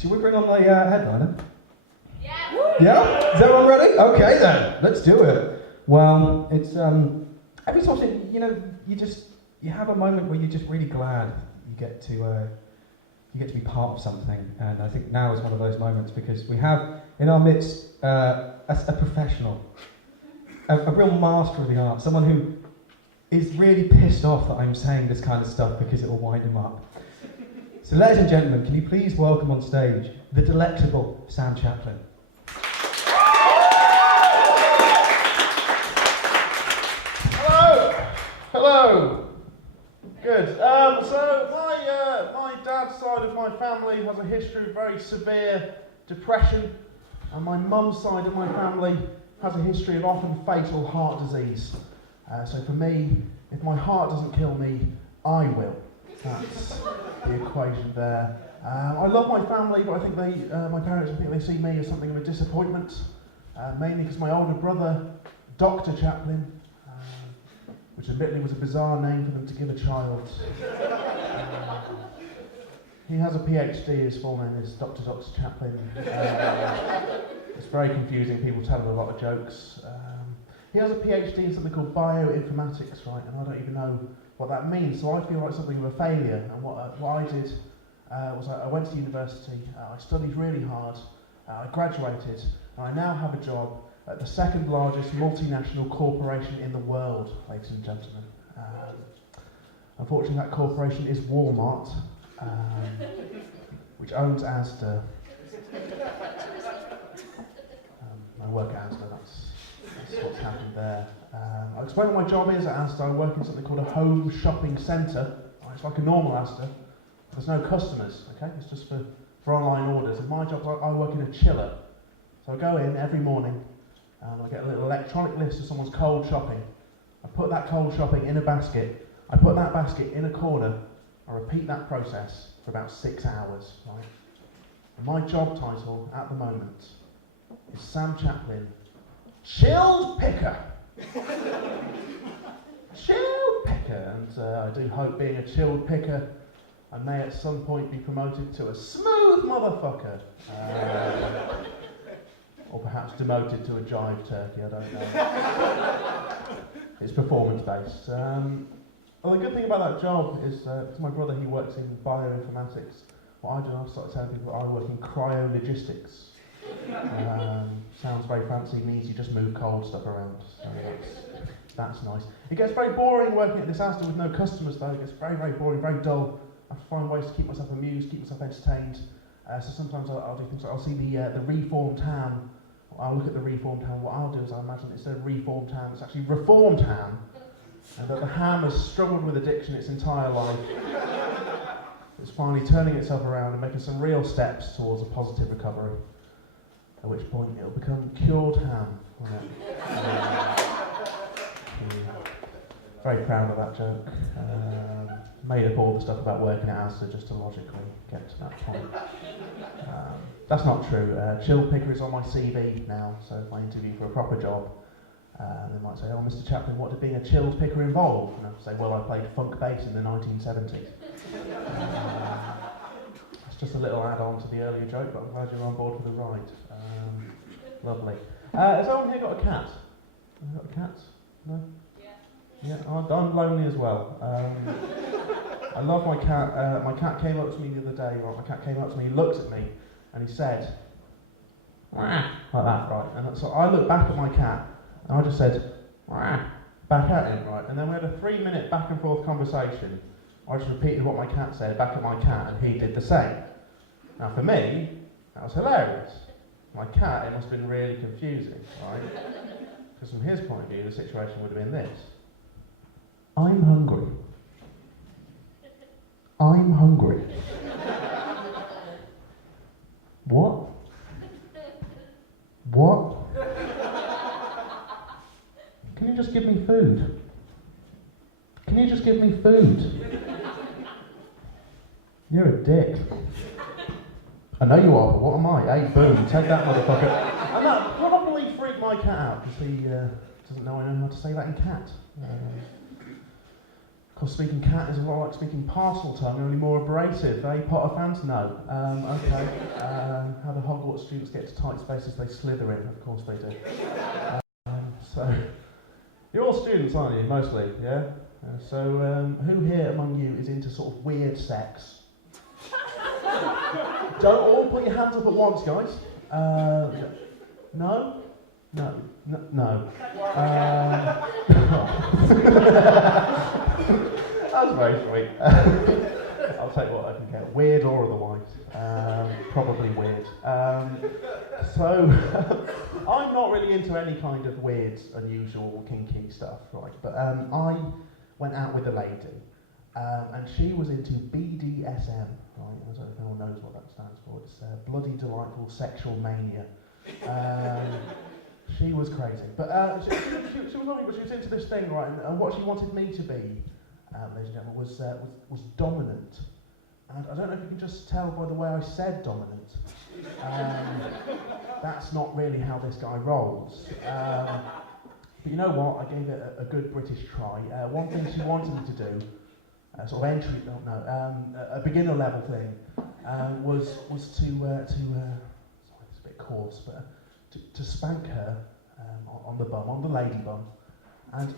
Should we bring on the headliner? Yeah. Yeah? Is everyone ready? Okay then, let's do it. Well, it's every so often, you have a moment where you're just really glad you get to be part of something, and I think now is one of those moments because we have in our midst a professional, a real master of the art, someone who is really pissed off that I'm saying this kind of stuff because it will wind him up. So ladies and gentlemen, can you please welcome on stage the delectable Sam Chaplin. Hello. Good. So my dad's side of my family has a history of very severe depression, and my mum's side of my family has a history of often fatal heart disease. So for me, if my heart doesn't kill me, I will. That's the equation there. I love my family, but I think my parents, I think they see me as something of a disappointment, mainly because my older brother, Dr. Chaplin, which admittedly was a bizarre name for them to give a child. He has a PhD, his full name is Dr. Chaplin. It's very confusing, people tell him a lot of jokes. He has a PhD in something called bioinformatics, right, and I don't even know what that means, so I feel like something of a failure. And what I did was I went to university, I studied really hard, I graduated, and I now have a job at the second largest multinational corporation in the world, ladies and gentlemen. Unfortunately, that corporation is Walmart, which owns Asda. I work at Asda, that's what's happened there. I'll explain what my job is at Asda. I work in something called a home shopping centre. It's like a normal Asda. There's no customers, okay? It's just for online orders. And my job, I work in a chiller. So I go in every morning, I get a little electronic list of someone's cold shopping. I put that cold shopping in a basket. I put that basket in a corner. I repeat that process for about 6 hours. Right? And my job title at the moment is Sam Chaplin, Chilled Picker. Chilled Picker. And I do hope being a chilled picker, I may at some point be promoted to a smooth motherfucker. Or perhaps demoted to a jive turkey, I don't know. It's performance-based. Well, the good thing about that job is, because my brother, he works in bioinformatics, what I do, I started telling people I work in cryologistics. Sounds very fancy, means you just move cold stuff around, so that's nice. It gets very boring working at this Asda with no customers though. It gets very, very boring, very dull. I have to find ways to keep myself amused, keep myself entertained. So sometimes I'll do things like I'll see the reformed ham. I'll look at the reformed ham. What I'll do is I'll imagine it's a reformed ham. It's actually reformed ham, and that the ham has struggled with addiction its entire life. It's finally turning itself around and making some real steps towards a positive recovery. At which point it'll become cured ham. Very proud of that joke. Made up all the stuff about working at Asda just to logically get to that point. That's not true. Chilled Picker is on my CV now, so if I interview for a proper job, they might say, "Oh, Mr. Chaplin, what did being a chilled picker involve?" And I'll say, "Well, I played funk bass in the 1970s. It's just a little add-on to the earlier joke, but I'm glad you're on board for the ride. Lovely. Has anyone here got a cat? Have you got a cat? No? Yeah, I'm lonely as well. I love my cat. My cat came up to me the other day. Right, my cat came up to me, he looked at me, and he said, "Wah," like that, right? And so I looked back at my cat, and I just said, "Wah," back at him, right? And then we had a 3-minute back and forth conversation. I just repeated what my cat said back at my cat, and he did the same. Now for me, that was hilarious. My cat, it must have been really confusing, right? Because from his point of view, the situation would have been this. I'm hungry. I'm hungry. What? What? Can you just give me food? Can you just give me food? You're a dick. I know you are, but what am I? Hey, boom, take that motherfucker. And that probably freaked my cat out, because he doesn't know I know how to say that in cat. course, speaking cat is a lot like speaking parcel tongue, only more abrasive. Potter fans? No. Okay. How do Hogwarts students get to tight spaces they slither in? Of course they do. So, you're all students, aren't you? Mostly, yeah? So, who here among you is into sort of weird sex? Don't all put your hands up at once, guys. No? No. No. That's very sweet. I'll take what I can get. Weird or otherwise. Probably weird. So, I'm not really into any kind of weird, unusual, kinky stuff, right? But I went out with a lady, and she was into BDSM, right? I don't know if anyone knows what that stands for. It's bloody delightful sexual mania. She was crazy, but she was lovely, but she was into this thing, right? And what she wanted me to be, ladies and gentlemen, was dominant. And I don't know if you can just tell by the way I said dominant. That's not really how this guy rolls. But you know what? I gave it a good British try. One thing she wanted me to do, sort of entry, a beginner level thing, was to sorry, it's a bit coarse, but to spank her on the bum, on the lady bum, and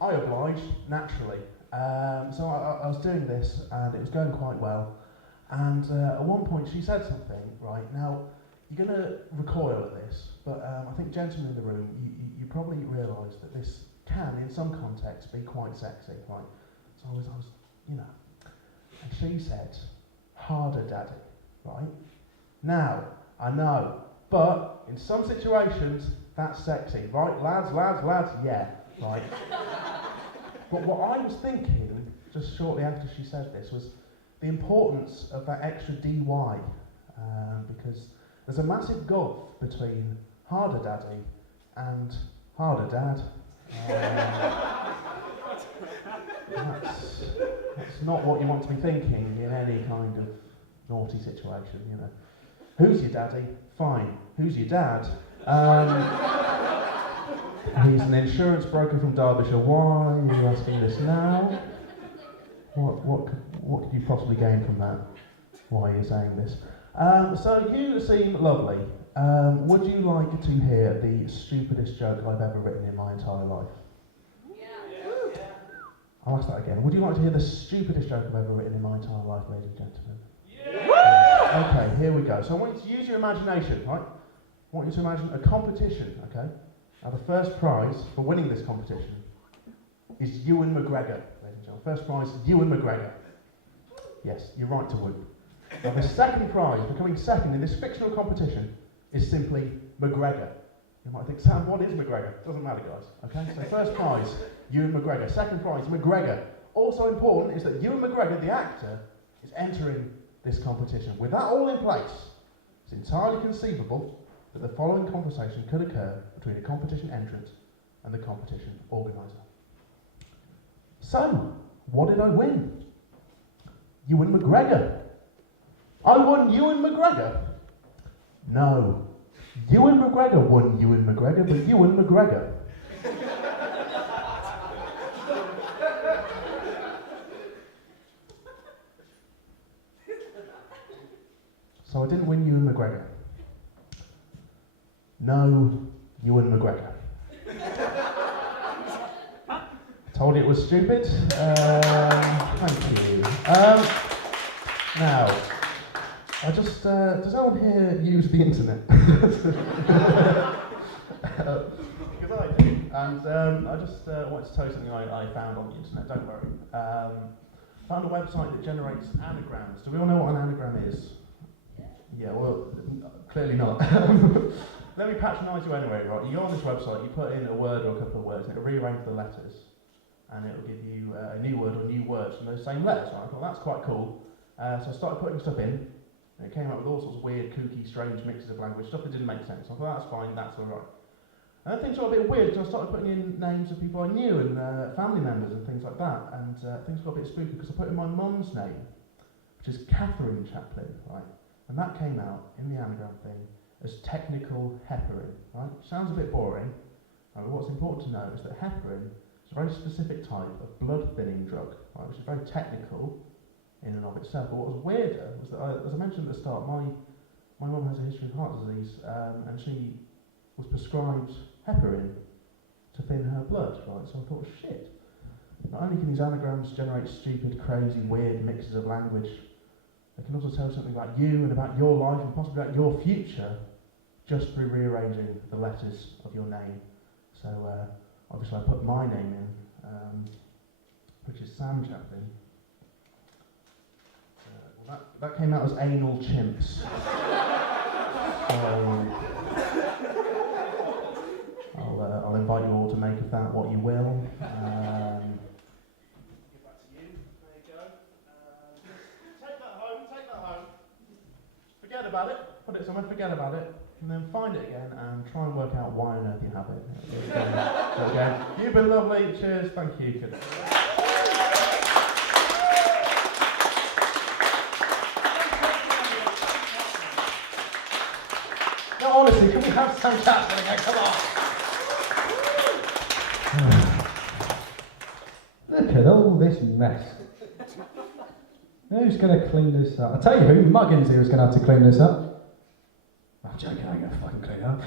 I obliged naturally. So I was doing this, and it was going quite well. And at one point, she said something. Right now, you're going to recoil at this, but I think, gentlemen in the room, you probably realise that this can, in some contexts, be quite sexy, right? So I was, you know. And she said, "Harder, daddy," right? Now, I know, but in some situations, that's sexy, right? Lads, yeah, right. But what I was thinking, just shortly after she said this, was the importance of that extra DY, because there's a massive gulf between harder daddy and harder dad. That's not what you want to be thinking in any kind of naughty situation, you know. Who's your daddy? Fine. Who's your dad? He's an insurance broker from Derbyshire. Why are you asking this now? What could you possibly gain from that? Why are you saying this? So you seem lovely. Would you like to hear the stupidest joke I've ever written in my entire life? Yeah. I'll ask that again. Would you like to hear the stupidest joke I've ever written in my entire life, ladies and gentlemen? Yeah. Okay, here we go. So I want you to use your imagination, right? I want you to imagine a competition, okay? Now the first prize for winning this competition is Ewan McGregor, ladies and gentlemen. First prize, Ewan McGregor. Yes, you're right to win. Now the second prize, becoming second in this fictional competition, is simply McGregor. You might think, Sam, what is McGregor? Doesn't matter, guys. Okay, so first prize, Ewan McGregor. Second prize, McGregor. Also important is that Ewan McGregor, the actor, is entering this competition. With that all in place, it's entirely conceivable that the following conversation could occur between a competition entrant and the competition organiser. So, what did I win? Ewan McGregor. I won Ewan McGregor? No. Ewan McGregor won Ewan McGregor, but Ewan McGregor. So I didn't win Ewan McGregor. No, Ewan McGregor. Told you it was stupid. Thank you. Now, I just, does anyone here use the internet? Because I do. And I just wanted to tell you something I found on the internet, don't worry. Found a website that generates anagrams. Do we all know what an anagram is? Yeah, well, clearly not. Let me patronise you anyway, right? You go on this website, you put in a word or a couple of words, and it'll rearrange the letters, and it'll give you a new word or new words from those same letters, right? I thought that's quite cool. So I started putting stuff in, and it came up with all sorts of weird, kooky, strange mixes of language, stuff that didn't make sense. I thought that's fine, that's alright. And then things got a bit weird, so I started putting in names of people I knew, and family members and things like that, and things got a bit spooky because I put in my mum's name, which is Catherine Chaplin, right? And that came out in the anagram thing as technical heparin, right? Sounds a bit boring, but what's important to know is that heparin It's a very specific type of blood thinning drug, right, which is very technical in and of itself. But what was weirder was that, as I mentioned at the start, my mum has a history of heart disease, and she was prescribed heparin to thin her blood, right? So I thought, shit, not only can these anagrams generate stupid, crazy, weird mixes of language, they can also tell something about you and about your life and possibly about your future just through rearranging the letters of your name. So obviously I put my name in, which is Sam Chaplin. Well, that came out as Anal Chimps. I'll invite you all to make of that what you will. Give back to you. There you go. Take that home. Forget about it. Put it somewhere, forget about it. And then find it again and try and work out why on earth you have it. So again, you've been lovely. Cheers. Thank you. Good. No, honestly, can we have Sam Chaplin again? Come on. Look at all this mess. Who's going to clean this up? I'll tell you who, Muggins here is going to have to clean this up. I'm joking, I ain't going to fucking clean it up.